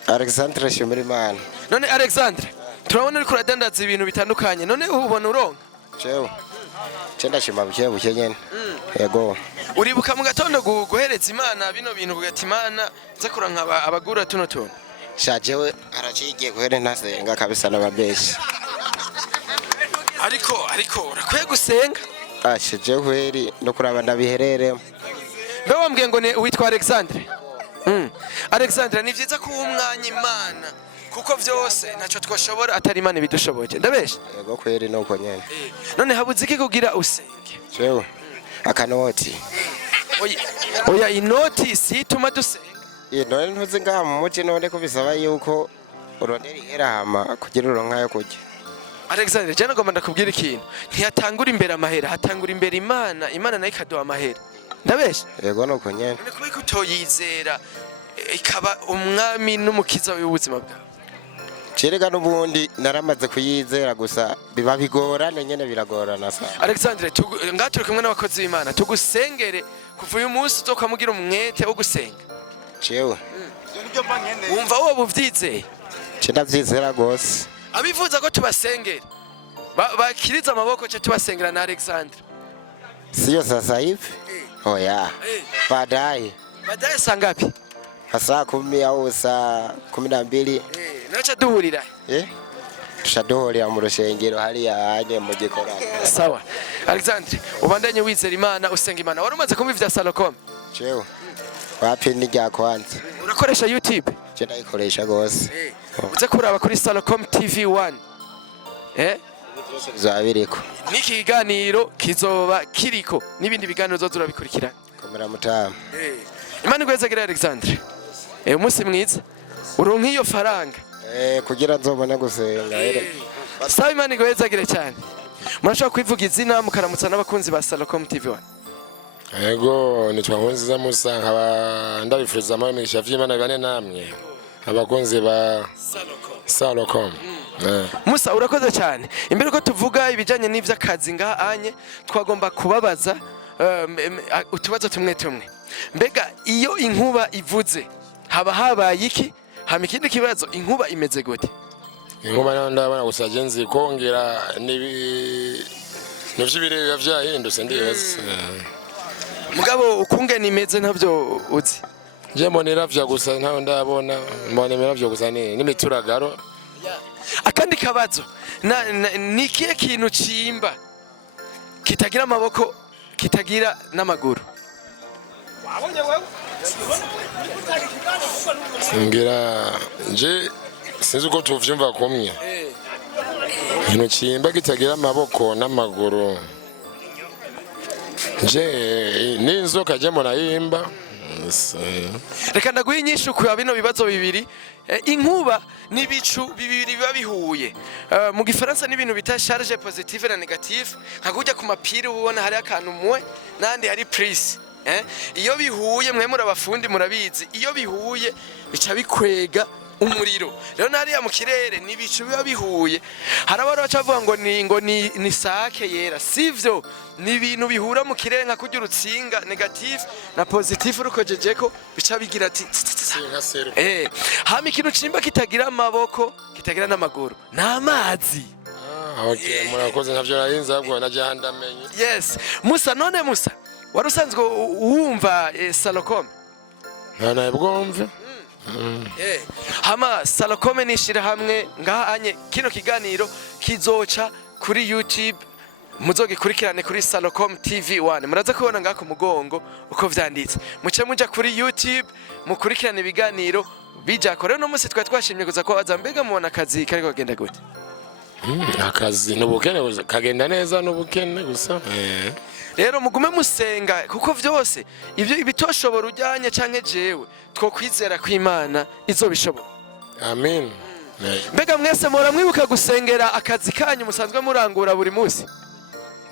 Alexandre Shimirimana none Alexandre turabona uriko uradandaza ibintu bitandukanye none ubona uronka jewe ndashima buke nyene yego uribuka mu gatondo guhereza Imana bino bintu kugata Imana nza kuranka abagura tuno tuntu shajewe aracigiye guhere ntasenga kabisa n'ababeshi ariko urakwiye gusenga jewe kweri no kuraba ndabihereremo mbe wambwiye ngo witwa Alexandre Alexandre ni vyiza ko umwanya Imana kuko vyose ntaco twashobora atari Imana bidushoboje ndabesha yego kweri nuko nyene none habuze iki kugira usenge jewe akanoti oya inoti situma dusenga none ntuzi ngaha mu muci none ko bisaba yuko urondera iherama kugira uronka yo kurya Alexandre jana ngomba ndakubwira ikintu ntiyatangura imbere amahera hatangura imbere Imana nayo ikaduha amahera ndabesha yego nuko nyene none kubiko utoyizera ikaba umwami n'umukiza w'ubuzima bwawe Chirega n'ubundi naramaze kuyizera gusa biba bigorana nyene biragorana sa Alexandre ngaturi kumwe n'abakozi b'Imana tugusengere kuva uyu munsi uzokamugira umwete wo gusenga jewe wumva wowe uvyizeye ndavyizera gose abivuza ko tubasengera bakiriza amaboko cyo tubasengera na Alexandre sio sasa hivi oya baadaye sangapi saa 10 au saa 12 nacha duhurira tushaduhurira mu rushengero hariya hanye mu gikorano sawa Alexandre ubandanye wizera Imana usenga Imana wari umaze kumva ivya Salocom jewe wapi ni rya kwanza urakoresha YouTube je ndayikoresha gose uze kuraba kuri Salocom TV 1 zabiriko niki kiganiro kizoba kiriko nibindi biganiro zoza urabikurikira komera mutama Imana igwezagira Alexandre umunsi mwiza uronka iyo faranga kugira nzobone gusenga sawa Imana igwezagire cyane murashaka kwivuga izina mukaramutsa n'abakunzi ba Salocom TV 1 yego nitwa Nkunziza Musa nkaba ndabifuriza amahirwe vy'Imana bane namwe abakunzi ba Salocom Musa urakoze cyane imbere ko tuvuga ibijanye n'ivy'akazi ngaha anye twagomba kubabaza utubazo tumwe mbega iyo inkuba ivuze haba habaye iki hama ikindi kibazo inkuba imeze gute inkuba nayo ndabona gusa genzi kongera n'ivy'ibirere vyahindutse ndibaza mugabo ukungene imeze ntavyo uzi je mbonera vya gusa ntaho ndabona mbonera vya gusa n'imituragaro akandi kabazo ni kiye kintu cimba kitagira amaboko kitagira n'amaguru ngira je sinzi uko tuvyumva kumwe ikintu cimba kitagira amaboko n'amaguru je n'inzoka je murayimba reka ndaguha inyishu ku bino bibazo bibiri inkuba n'ibicu bibiri biba bihuye mu gifaransa n'ibintu bita charge positive na negative nka kujya ku mapiri ubona hari akantu mwe nandi hari prise iyo bihuye mwe muri abafundi murabizi iyo bihuye bica bikwega umuriro rero nariya mu kirere nibicu biba bihuye harabara bacavuga ngo ni sake yera sivyo ni ibintu bihura mu kirere nka kujya urutsinga negative na positive urukojejeko bica bigira ati hama ikintu cimba kitagira amaboko kitagira n'amaguru n'amazi okay murakoze ntavyo narinze ahubwo naje ndamenye yes Musa none Musa wari usanzwe wumva Salocom nta bwumve hama Salocom nishira hamwe ngahanye kino kiganiro kizoca kuri YouTube muzogikurikirane kuri Salocom TV 1 muraza kubona ngako mugongo uko vyanditse muce muja kuri YouTube mukurikirane ibiganiro bijako rero no musi twashimye kuza ko azambega mubona akazi kariko kagenda gute akazi n'ubukene kagenda neza n'ubukene gusa rero mugume musenga kuko vyose ivyo ibitoshobora ujyanye canke jewe two kwizera kw'Imana izobishobora amen mbega mwese mora mwibuka gusengera akazi kanyu musanzwe murangura buri munsi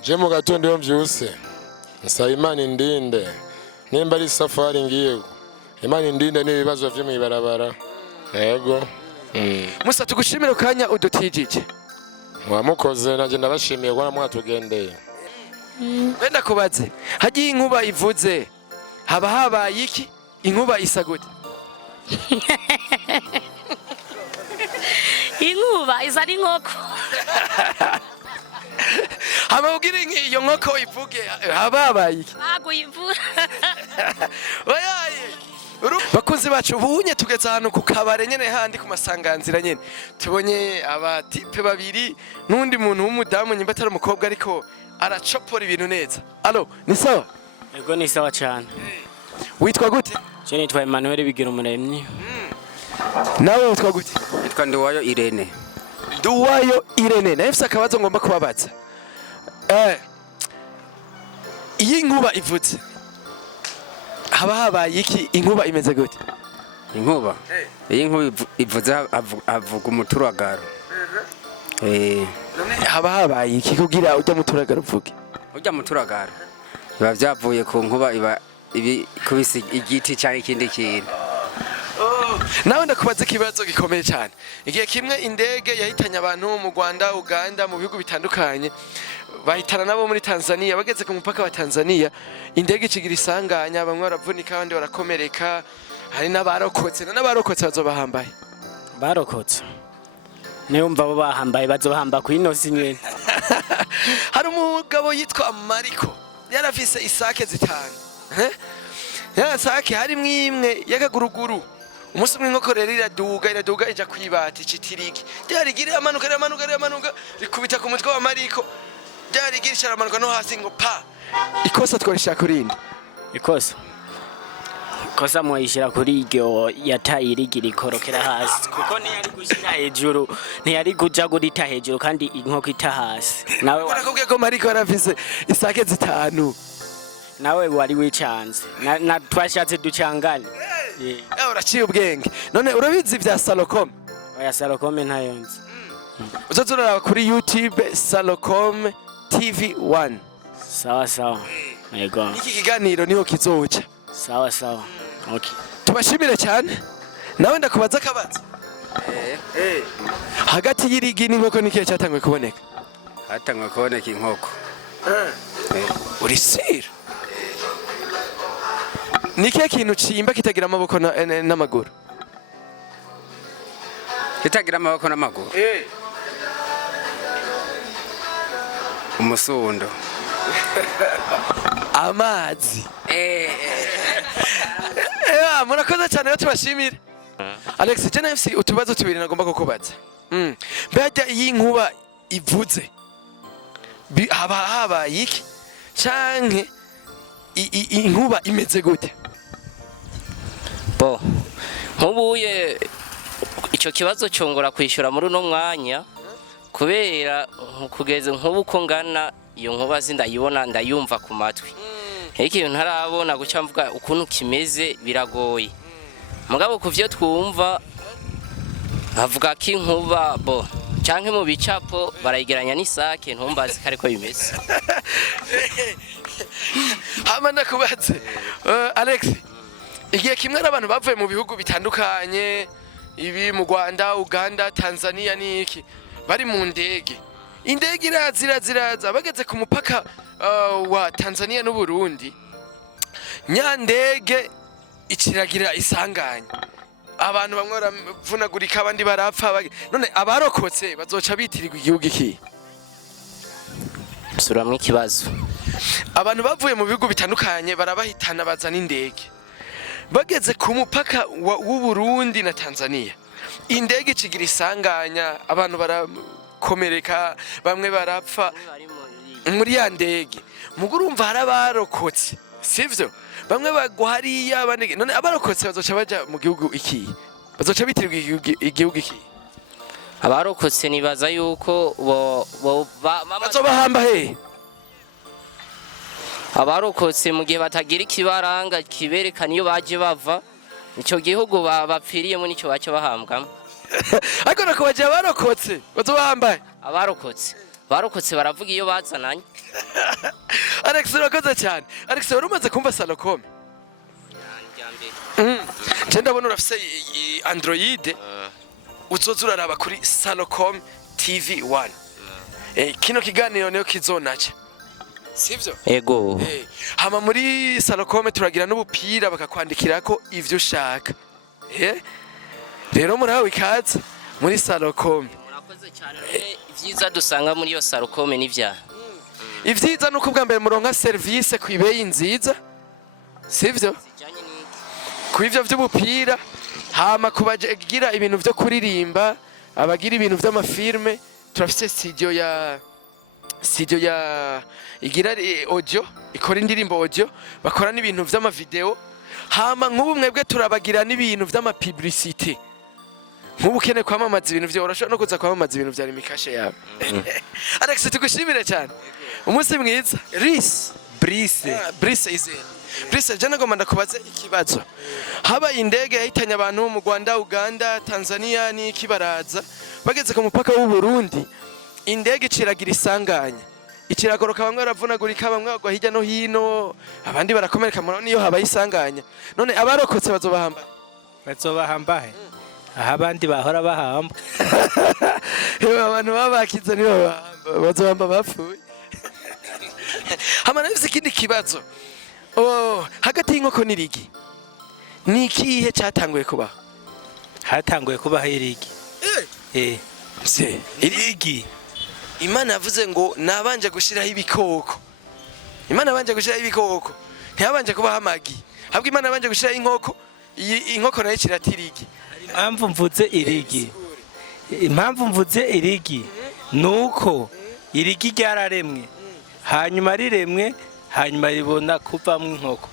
je mu gatondo yo mvyuse nsaba Imana indinde nimba ari safari ngiye imana indinde n'ibibazo vyo mw'ibarabara yego Musa tugushimire kanya udutijije mwamukoze nanje ndabashimiye ko mwatugendeye Wenda kubaze hagiye inkuba ivuze haba habaye iki inkuba isa gute Inkuba isa ari nkoko hama ugira iyo nkoko ivuge haba habaye iki baguye imvura oyaye bakunzi bacu bunye tugeze ahantu ku kabare nyene handi ku masanganzira nyene tubonye abatipe babiri n'undi muntu w'umudamu nyimba atari umukobwa ariko aracopora ibintu neza alo ni sawa Ego ni sawa cyane witwa gute Je nitwa Emmanuel bigira umuremyi nawe witwa gute Nitwa Nduwayo Irene Nduwayo Irene nawe mfise akabazo ngomba kubabaza iyi inkuba ivuze haba habaye iki inkuba imeze gute inkuba iyi nkuba ivuze avuga umuturagaro none haba habaye iki kugira ujya muturagaro uvuge ujya muturagaro biba byavuye ku nkuba iba kubisa igiti cyangwa ikindi kintu nawe ndakubaza ikibazo gikomeye cyane igihe kimwe indege yahitanye abantu mu Rwanda Uganda mu bihugu bitandukanye bahitana nabo muri Tanzania bageze ku mupaka wa Tanzania indege ikigira isanganya bamwe baravunika abandi barakomereka hari n'abarokotse n'abarokotse bazobahambaye barokotse Niyumva bo bahambaye bazohamba ku inosi nyene hari umugabo yitwa Mariko yarafise isake zitanu ya sake hari mwimwe yakaguruguru umunsi umwe inkoko rero iraduga ija kwibati citiriki ryarigira amanuka rikubita ku mutwe wa Mariko ryarigira cyaramanuka no hasi ngo pa ikosa twarisha kurindi ikosa mwishira kuri iryo yataye irigira ikorokera hasi kuko ntiyari gushira hejuru ntiyari kuja gurita hejuru kandi inkoko ita hasi nawe warakubwiye ko Mariko yarafise isake zitanu nawe wari wicanze na twashatse ducangane uraciye ubwenge none urabizi vya Salocom oya Salocom ntayonze uzozurara kuri YouTube Salocom TV1 sawa yego iki kiganiro niho kizoca sawa okay tubashimire cyane nawe ndakubaza akabazo hagati y'irigi n'inkoko nikiye cyatangwe kuboneka hatangwe kuboneka inkoko uri sire nikiye kintu cimba kitagira amaboko n'amaguru kitagira amaboko n'amaguru umusundo amazi murakoze cyane rero tubashimire Alex je nafisi utubazo tubiri nagomba kukubaza mbajya iyi nkuba ivuze haba habaye iki canke inkuba imeze gute bo nkubuye icyo kibazo cyongora kwishura muri uno mwanya kubera kugeza nkubu ko ngana iyo nkuba zindayibona ndayumva ku matwi ikintu ntarabona guca mvuga ukuntu kimeze biragoye mugabo kuvyo twumva avuga ko inkuba bo canke mu bicapo barayigeranya n'isake ntumbazi kariko bimeze hama ndakubaze Alex igihe kimwe n'abantu bavuye mu bihugu bitandukanye ibi mu Rwanda Uganda Tanzania niki bari mu ndege indege iraziraza bageze ku mupaka wa Tanzania n'u Burundi nyandege ikiragira isanganya abantu bamwe baravunagurika abandi barapfa none abarokotse bazoca bitirirwa igihugu iki suramwe ikibazo abantu bavuye mu bihugu bitandukanye barabahitana bazana indege bageze ku mupaka w'u Burundi na Tanzania indege ikigira isanganya abantu barakomereka bamwe barapfa muri ya ndege mugurumva harabarokotse sivyo bamwe bagwariya abandi none abarokotse bazoca baja mu gihugu iki bazoca bitirirwa igihugu iki abarokotse nibaza yuko bazobahamba he abarokotse mu gihe batagira ikibaranga kiberekana iyo baje bava icyo gihugu bapfiriyemo nicyo bace bahambwamo ariko nakubaje abarokotse bazobahamba barokotse baravuga iyo bazananye Alex urakoze cyane Alex wari umaze kumva Salocom je ndabona urafise Android uzoza uraraba kuri Salocom TV 1 kino kiganiro niyo kizonaca sivyo ego hama muri Salocom turagira n'ubupira bakakwandikirako ivyo ushaka rero muraho ikaze muri Salocom murakoze cyane ivyiza dusanga muri yo Salocom n'ivya ivyiza nuko bwa mbere muronka service kwibeyi nziza sivyo ku ivyo vy'ubupira hama kubagira ibintu vyo kuririmba abagira ibintu vy'amafilme turafise studio ya igira audio ikora indirimbo audio bakora n'ibintu vy'amavideo hama nk'ubu mwebwe turabagira n'ibintu vy'amapublicité nk'ubu kene kwamamaza ibintu vyo urashobora no kuza kwamamaza ibintu vya rimikashe yawe Alex tugushimire cyane umunsi mwiza Brice ize Brice jana ngoma ndakubaze ikibazo haba indege yahitanye abantu mu Rwanda Uganda Tanzania ni kibaraza bageze ku mupaka w'u Burundi indege iciragira isanganya ikiragoroka bamwe baravunagurika bamwe bagwa hirya no hino abandi barakomereka mu niyo habaye isanganya none abarokotse bazobahambahe aha abandi bahora bahamba abantu babakiza nibo bazohamba bapfuye hamana nifise ikindi kibazo hagati y'inkoko n'irigi ni ikihe cyatanguye kubaho hatanguye kubaho irigi irigi Imana yavuze ngo nabanje gushiraho ibikoko Imana yabanje gushiraho ibikoko ntiyabanje kubaho amagi habwo Imana yabanje gushiraho inkoko nayo kiratirigi impamvu mvuze irigi nuko irigi ryararemwe hanyuma riremwe hanyuma ribona kuvamwo inkoko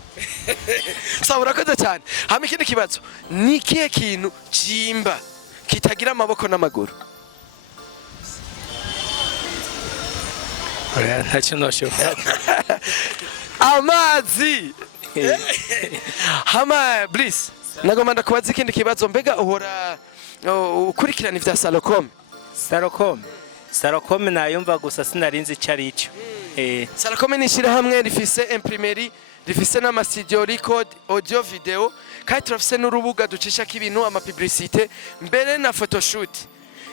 sawa urakoze cyane hama ikindi kibazo ni ikihe kintu cimba kitagira amaboko n'amaguru ntacyo noshobora amazi hama Brice nagomba ndakubaza ikindi kibazo mbega uhora ukurikirana ivya Salocom nayumva gusa sinarinzi icyo ari cyo Salocom ni ishirahamwe rifise imprimerie rifise n'amastudio record audio video kandi turafise n'urubuga ducishako ibintu amapublicité mbere na photoshoot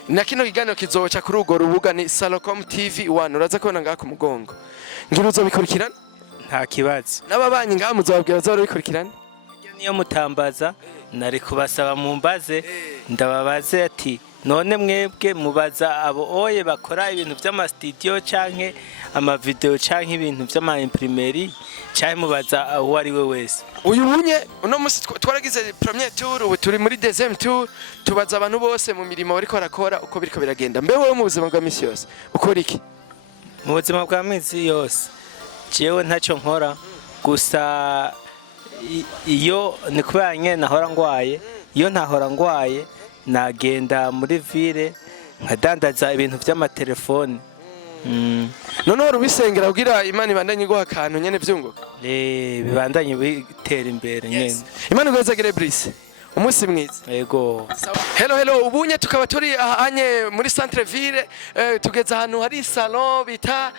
na kino kiganiro kizoca kuri urwo rubuga ni Salocom TV 1 uraza kubona ngaha ku mugongo ngira uzobikurikirana nta kibazo n'ababanyi ngaha muzobabwira bazobikurikirana niyo mutambaza nari kubasaba mumbaze ndababaze ati none mwebwe mubaza abo oye bakora ibintu by'amastudio canke amavideo canke ibintu by'amaimprimerie canke mubaza uwo ari we wese uyu bunye uno musi twaragize premier tour ubu turi muri deuxième tour tubaza abantu bose mu mirimo bariko barakora uko biriko biragenda mbe wowe mu buzima bwa misi yose ukora iki mu buzima bwa misi yose jewe ntacyo nkora gusa iyo ni kubera nyene nahora ngwaye iyo ntahora ngwaye nagenda muri ville nkadandaza ibintu by'amatelefone none urubisengera kugira Imana ibandanye iguha akantu nyene vyunguka bibandanye bitera imbere nyene Imana igozagire Brice umunsi mwiza yego hello ubunye tukaba turi ahanye muri centre ville tugeze ahantu hari salon bita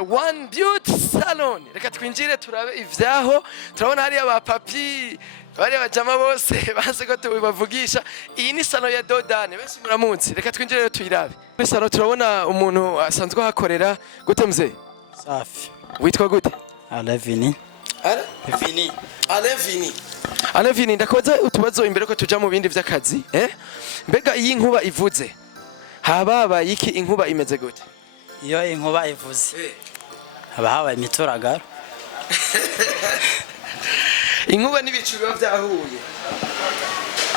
One Beauty Salon reka twinjire turabe ivyaho turabona hari abapapi bari abajama bose baze ko tubavugisha iyi ni salon ya Dodane benshi muramunsi reka twinjire rero tuyirabe muri salon turabona umuntu asanzwe hakorera gute mzee safi witwa gute Alevini Alevini ndakoze utubazo imbere ko tuja mu bindi vy'akazi mbega iyi nkuba ivuze hababaye iki inkuba imeze gute iyo inkuba ivuze haba habaye imituragaro inkuba n'ibicu biba vyahuye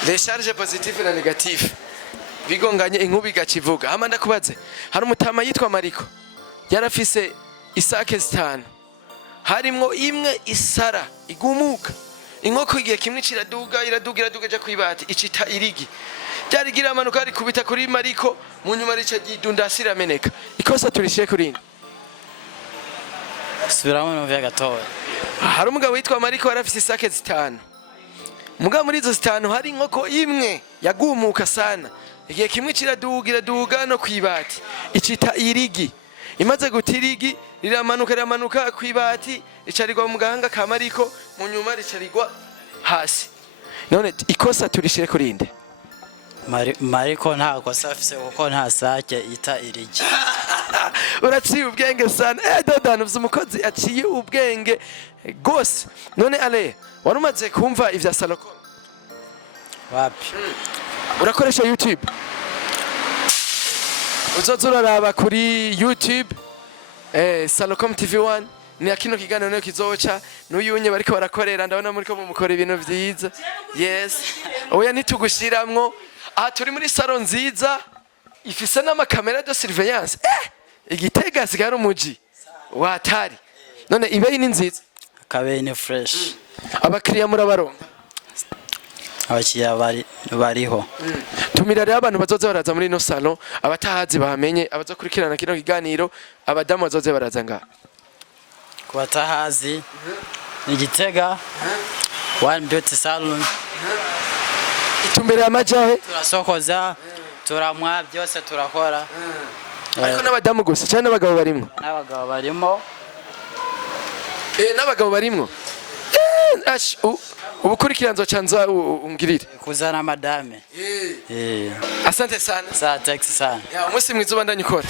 les charges positives na négatives bigonganye inkuba igacivuga hama ndakubaze hari umutama yitwa Mariko yarafise isake zitanu harimwo imwe isara igumuka inkoko igihe kimwe iraduga ja kwibati icita irigi ryarigira amanuka ari kubita kuri Mariko mu nyuma rica gidunda asirameneka ikosa turishiye kuri subiramo no vya gatoya hari umugabo witwa Mariko yarafise isake zitanu mugabo muri izo zitanu hari inkoko imwe yagumuka sana igihe kimwe iraduga no kwibati icita irigi imaze gutirigi riramanuka kwibati icarigwa mu gahanga ka Mariko mu nyuma ricarigwa hasi none ikosa turishire kurinde mariko nta kosa afise kuko nta sake ita irigi uraciye ubwenge sana dodana uvuze umukozi aciye ubwenge gose none ale warumaze kumva ivya Salocom wapi urakoresha YouTube uzoza uraraba kuri YouTube Salocom TV1 ni akino kiganiro niyo kizoca n'uyunye bariko barakorera ndabona muri ko mumukora ibintu vyiza yes oya nitugushiramwo aha turi muri salon nziza ifise n'amakamera de surveillance igitega sigara umuji watari none ibeyi ni nziza kabeyi ni fresh abakiriya murabaronka abakiriya bariho tumira rero abantu bazoze baraza muri ino salon abatahazi bamenye abazokurikirana kino kiganiro abadamu bazoze baraza ngaha ku batahazi ni Gitega One Beauty Salon itumbere amajahe turasokoza turamwa byose turakora ariko n'abadamu gusa cyane n'abagabo barimo n'abagabo barimo n'abagabo barimo ubukurikirana nzocanza ungirire kuzana madame asante sana sa taxi sana ya umunsi mwiza ubandanye ukora